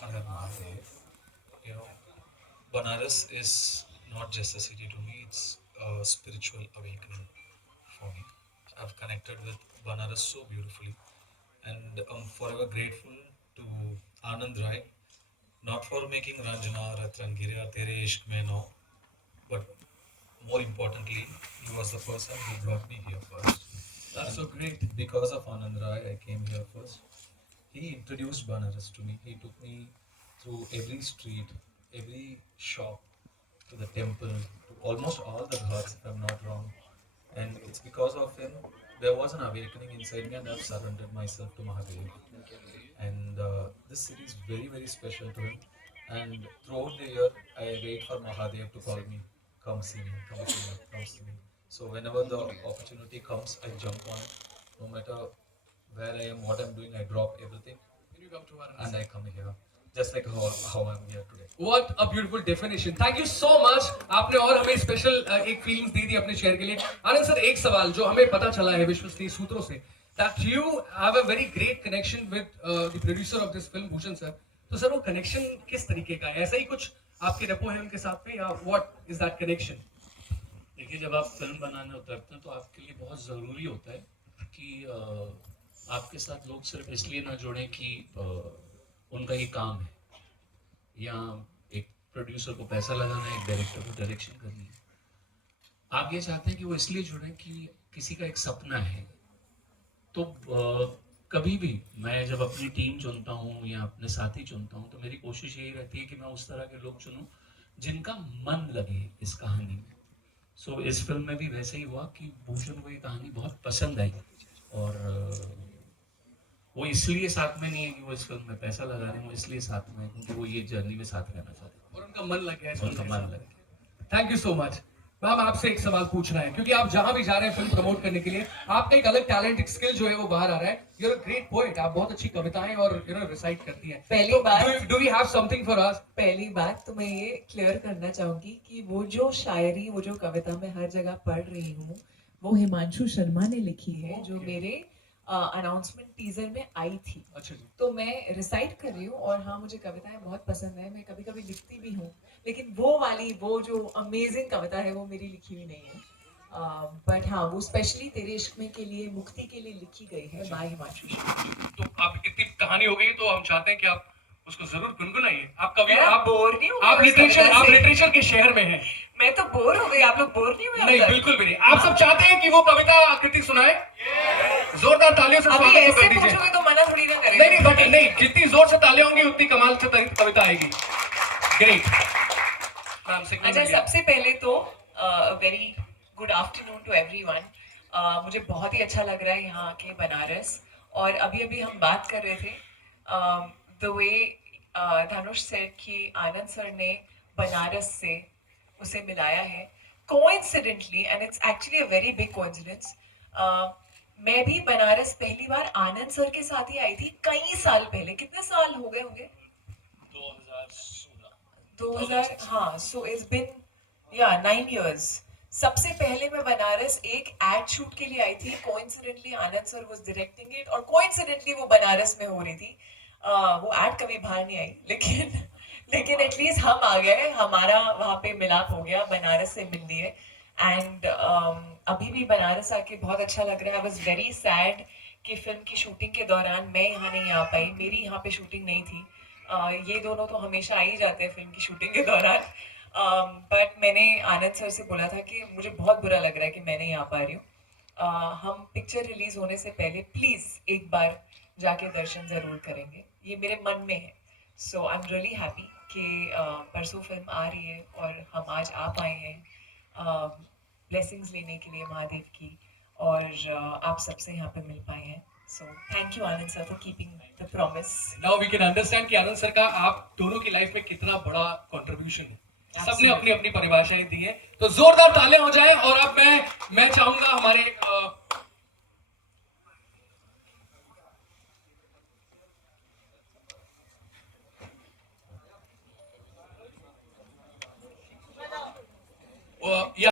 Har Har Mahadev. You know, Banaras is not just a city to me, it's a spiritual awakening for me. I've connected with Banaras so beautifully, and I'm forever grateful to Anand Rai, not for making Ranjana, Ratrangiri, or Tere Ishq Mein No, but more importantly, he was the person who brought me here first. That's so great. Because of Anand Rai, I came here first. He introduced Banaras to me. He took me through every street, every shop, to the temple, to almost all the ghats, if I'm not wrong. And it's because of him there was an awakening inside me, and I've surrendered myself to Mahadev. And this city is very, very special to him. And throughout the year, I wait for Mahadev to call me, come see me, come see me, come see me. So whenever the opportunity comes, I jump on it. No matter where I am, what I'm doing, I drop everything and I come here. Just like how I'm here today. What a beautiful definition. Thank you so much. आपने और हमें special एक feelings दी थी अपने share के लिए. आनंद sir, एक सवाल जो हमें पता चला है विश्वसनीय सूत्रों से that you have a very great connection with the producer of this film, Bhushan sir. तो सर वो कनेक्शन किस तरीके का है? ऐसा ही कुछ आपके रेपो है उनके साथ में, या what is that connection? देखिए, जब आप फिल्म बनाने उतरते हैं तो आपके लिए बहुत ज़रूरी होता है कि आपके साथ लोग सिर्फ इसलिए ना जुड़ें कि उनका ये काम है, या एक प्रोड्यूसर को पैसा लगाना है, एक डायरेक्टर को डायरेक्शन करनी है. आप ये चाहते हैं कि वो इसलिए जुड़ें कि किसी का एक सपना है. तो कभी भी मैं जब अपनी टीम चुनता हूँ या अपने साथी चुनता हूँ तो मेरी कोशिश यही रहती है कि मैं उस तरह के लोग चुनूँ जिनका मन लगे इस कहानी में. सो इस फिल्म में भी वैसे ही हुआ कि भूषण को ये कहानी बहुत पसंद आई, और वो इसलिए साथ में नहीं है कि वो इस फिल्म में पैसा लगा रहे हैं, वो इसलिए साथ में है क्योंकि वो ये जर्नी में साथ रहना चाहते हैं और उनका मन लग गया है. उनका मन लग गया. Thank you so much. Ma'am, आपसे एक सवाल पूछना है क्योंकि आप जहां भी जा रहे हैं फिल्म प्रमोट करने के लिए, आपका एक अलग टैलेंट, एक स्किल जो है वो बाहर आ रहा है. You are a great poet. आप बहुत अच्छी कविताएं और रिसाइट करती हैं. पहली बात, do we have something for us? पहली बात तो मैं ये क्लियर करना चाहूंगी कि वो जो शायरी, वो जो कविता मैं हर जगह पढ़ रही हूँ, वो हिमांशु शर्मा ने लिखी है, जो मेरे अनाउंसमेंट टीजर में आई थी. अच्छा जी. तो मैं रिसाइट कर रही हूँ, और हाँ, मुझे कविताएं बहुत पसंद है. मैं कभी कभी लिखती भी हूँ, लेकिन वो वाली, वो जो अमेजिंग कविता है, वो मेरी लिखी हुई नहीं है. बट हाँ, वो स्पेशली तेरे इश्क में के लिए, मुक्ति के लिए लिखी गई है बाय हिमांशु शर्मा. तो आप इतनी कहानी हो गई तो हम चाहते हैं कि आप उसको जरूर गुनगुनाइए. आप कवि, मैं आप बोर नहीं हूँ. आप लिटरेचर के शहर में हैं. मैं तो बोर हो गई. आप लोग बोर नहीं हुए? नहीं, बिल्कुल भी नहीं. आप सब चाहते हैं कि वो कविता आकृति सुनाए. जोरदार तालियों से अभी स्वागत ऐसे कर दीजिए. पूछोगे तो मना थोड़ी ना नहीं करेंगे. नहीं, बट नहीं, जितनी जोर से तालियां होंगी उतनी कमाल से कविता आएगी. ग्रेट. अच्छा, सबसे पहले तो very good afternoon to everyone. मुझे बहुत ही अच्छा लग रहा है यहाँ आके बनारस. और अभी अभी हम बात कर रहे थे द वे धनुष सेड कि आनंद सर ने बनारस से उसे मिलाया है coincidentally, and it's actually a very big coincidence. मैं भी बनारस पहली बार आनंद सर के साथ ही आई थी कई साल पहले. कितने साल हो गए होंगे? 2000. हाँ, सो इट्स बिन 9 years. सबसे पहले मैं बनारस एक एड शूट के लिए आई थी. Coincidentally Anand sir was directing it, और कोइंसिडेंटली वो बनारस में हो रही थी. वो एड कभी बाहर नहीं आई, लेकिन एटलीस्ट हम आ गए, हमारा वहाँ पे मिलाप हो गया बनारस से मिल लिए. एंड अभी भी बनारस आके बहुत अच्छा लग रहा है. आई वॉज वेरी सैड कि फिल्म की शूटिंग के दौरान मैं यहाँ नहीं आ पाई. मेरी यहाँ पे शूटिंग नहीं थी. ये दोनों तो हमेशा आ ही जाते हैं फिल्म की शूटिंग के दौरान. बट मैंने आनंद सर से बोला था कि मुझे बहुत बुरा लग रहा है कि मैं नहीं आ पा रही हूँ. हम पिक्चर रिलीज होने से पहले प्लीज एक बार जाके दर्शन जरूर करेंगे. ये मेरे मन में है. सो आई एम रियली हैप्पी कि परसों फिल्म आ रही है और हम आज आ पाए हैं ब्लेसिंग्स लेने के लिए महादेव की, और आप सबसे यहाँ पे मिल पाए हैं. So thank you Anand sir for keeping the promise. Now we can understand कि आनंद सर का आप दोनों की लाइफ में कितना बड़ा कंट्रीब्यूशन है. सबने अपनी अपनी परिभाषाएं दी है. तो जोरदार तालियां हो जाए. और अब मैं चाहूंगा हमारे